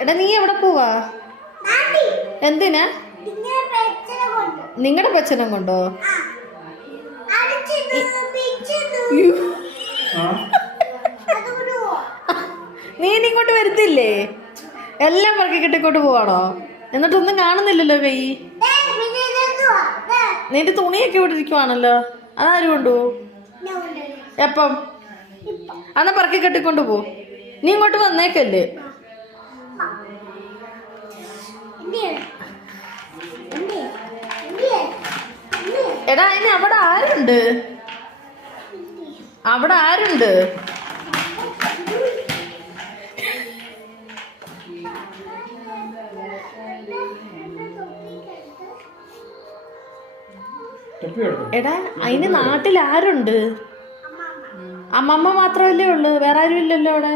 എടാ നീ എവിടെ പോവാ? എന്തിനാ? നിങ്ങളുടെ പച്ചനം കൊണ്ടോ? നീ ഇങ്ങോട്ട് വരുത്തില്ലേ? എല്ലാം പറക്കി കെട്ടിക്കോട്ട് പോവാണോ? എന്നിട്ടൊന്നും കാണുന്നില്ലല്ലോ കൈ. നിന്റെ തുണിയൊക്കെ ഇവിടെ ഇരിക്കുവാണല്ലോ. അതാരും കൊണ്ടുപോകും? എപ്പം? അന്നാ പറക്കി കെട്ടിക്കൊണ്ട് പോ. നീ ഇങ്ങോട്ട് വന്നേക്കല്ലേ? എടാ അതിന് അവിടെ ആരുണ്ട്? അവിടെ ആരുണ്ട്? എടാ അതിന് നാട്ടിൽ ആരുണ്ട്? അമ്മമ്മ മാത്രമല്ലേ ഉള്ളു, വേറെ ആരും ഇല്ലല്ലോ അവിടെ.